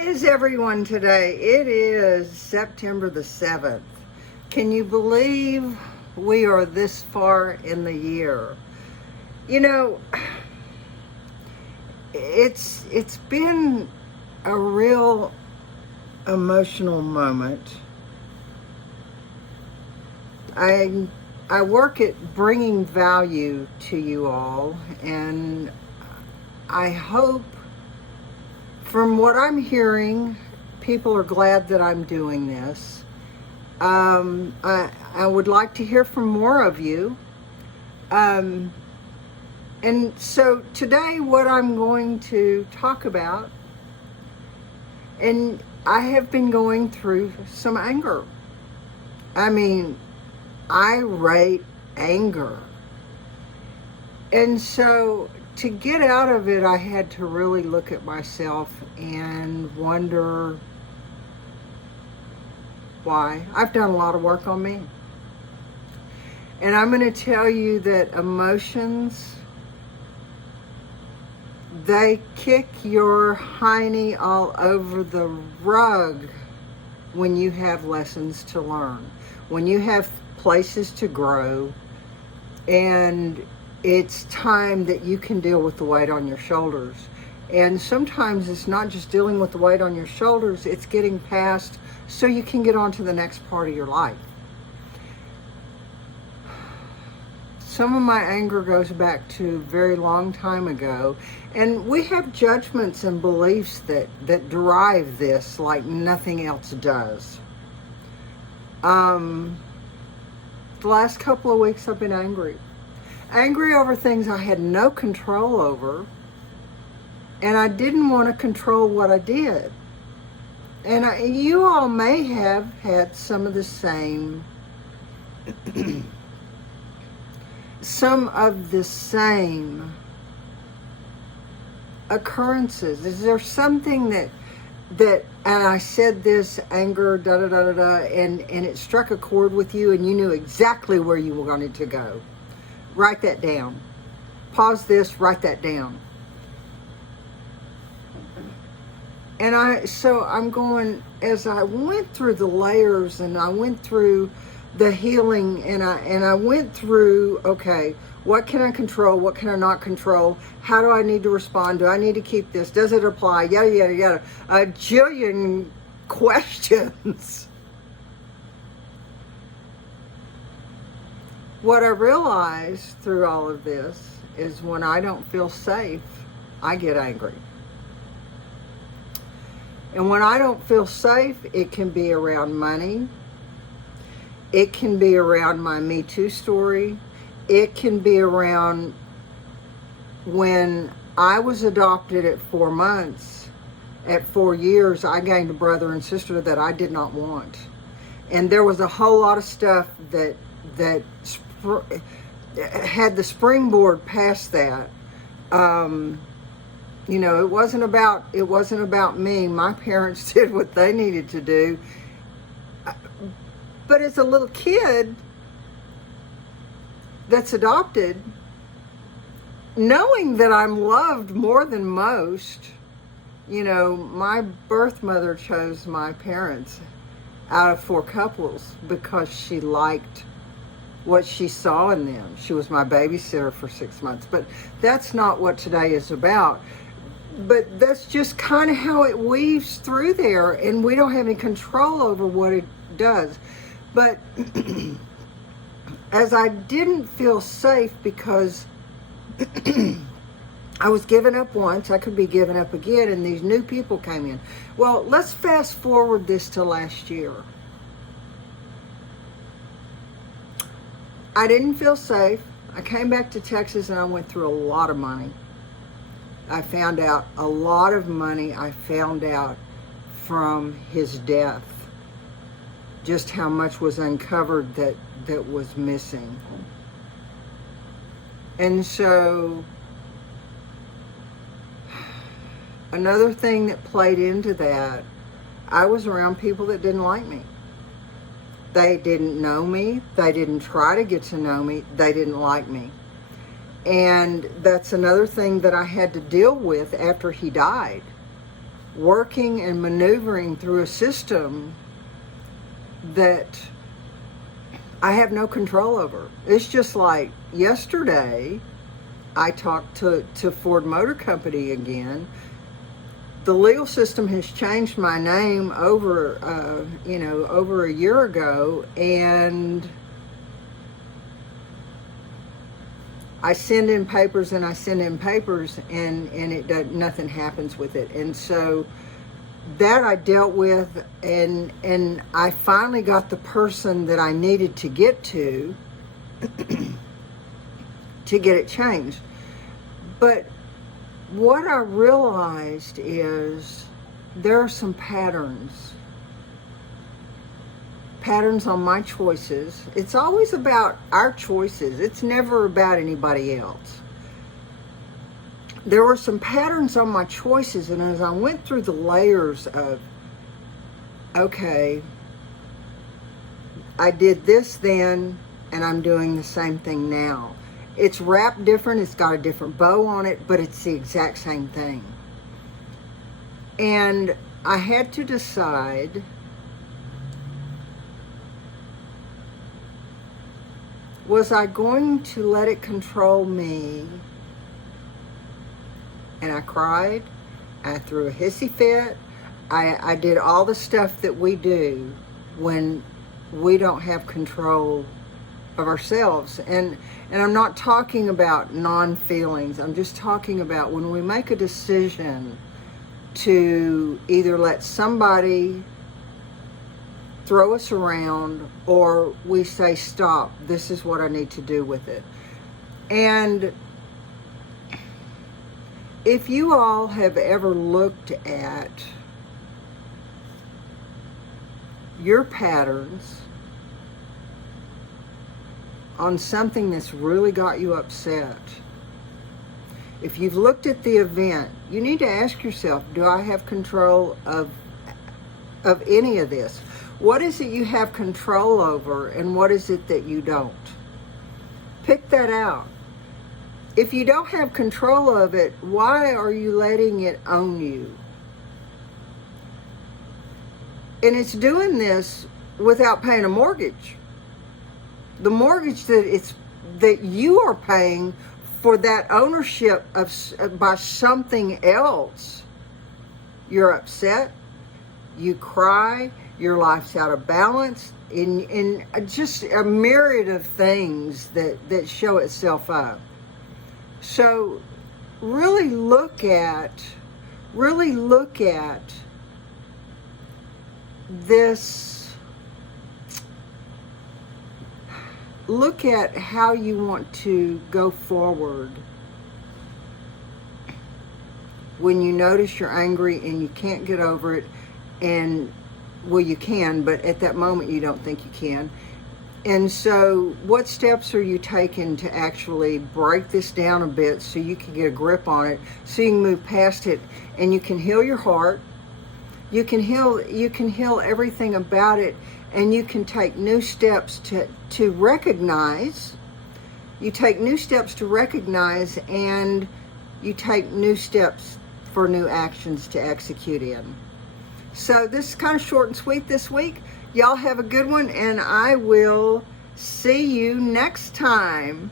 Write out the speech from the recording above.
is everyone today? It is September the 7th. Can you believe we are this far in the year? You know, it's been a real emotional moment. I work at bringing value to you all, and I hope, from what I'm hearing, people are glad that I'm doing this. I would like to hear from more of you. And so today what I'm going to talk about, and I have been going through some anger. I mean, irate anger. And so to get out of it, I had to really look at myself and wonder why. I've done a lot of work on me. And I'm going to tell you that emotions, they kick your hiney all over the rug when you have lessons to learn, when you have places to grow, and it's time that you can deal with the weight on your shoulders. And sometimes it's not just dealing with the weight on your shoulders, it's getting past so you can get on to the next part of your life. Some of my anger goes back to a very long time ago, and we have judgments and beliefs that drive this like nothing else does. The last couple of weeks I've been angry over things I had no control over, and I didn't want to control what I did. And you all may have had some of the same occurrences. Is there something that and I said this, anger, and it struck a chord with you, and you knew exactly where you wanted to go? Write that down. Pause this, write that down. And I'm going, as I went through the layers and I went through the healing, and I went through, okay, what can I control? What can I not control? How do I need to respond? Do I need to keep this? Does it apply? Yada, yada, yada. A jillion questions. What I realized through all of this is when I don't feel safe, I get angry. And when I don't feel safe, it can be around money. It can be around my Me Too story. It can be around when I was adopted at 4 months. At 4 years, I gained a brother and sister that I did not want. And there was a whole lot of stuff that had the springboard past that. You know, it wasn't about me. My parents did what they needed to do. But as a little kid that's adopted, knowing that I'm loved more than most, you know, my birth mother chose my parents out of 4 couples because she liked what she saw in them. She was my babysitter for 6 months, but that's not what today is about. But that's just kind of how it weaves through there, and we don't have any control over what it does. But as I didn't feel safe because I was given up once, I could be given up again, and these new people came in. Well, let's fast forward this to last year. I didn't feel safe. I came back to Texas and I went through a lot of money. I found out a lot of money I found out from his death. Just how much was uncovered that was missing. And so another thing that played into that, I was around people that didn't like me. They didn't know me. They didn't try to get to know me. They didn't like me. And that's another thing that I had to deal with after he died. working and maneuvering through a system that I have no control over. It's just like yesterday, I talked to Ford Motor Company again. The legal system has changed my name over a year ago, and I send in papers and nothing happens with it. And so that I dealt with, and I finally got the person that I needed to get to get it changed. But what I realized is there are some patterns on my choices. It's always about our choices. It's never about anybody else. There were some patterns on my choices, and as I went through the layers of, okay, I did this then, and I'm doing the same thing now. It's wrapped different, it's got a different bow on it, but it's the exact same thing. And I had to decide, was I going to let it control me? And I cried, I threw a hissy fit, I did all the stuff that we do when we don't have control of ourselves. And I'm not talking about non-feelings. I'm just talking about when we make a decision to either let somebody throw us around, or we say, stop, this is what I need to do with it. And if you all have ever looked at your patterns on something that's really got you upset, if you've looked at the event, you need to ask yourself, do I have control of any of this? What is it you have control over, and what is it that you don't? Pick that out. If you don't have control of it, why are you letting it own you? And it's doing this without paying a mortgage. The mortgage that you are paying for that ownership by something else. You're upset, you cry, your life's out of balance, and just a myriad of things that show itself up. So really look at this. Look at how you want to go forward when you notice you're angry and you can't get over it. And well, you can, but at that moment you don't think you can. And so what steps are you taking to actually break this down a bit so you can get a grip on it, so you can move past it, and you can heal your heart, you can heal everything about it, and you can take new steps to recognize. You take new steps to recognize, and you take new steps for new actions to execute in. So this is kind of short and sweet this week. Y'all have a good one, and I will see you next time.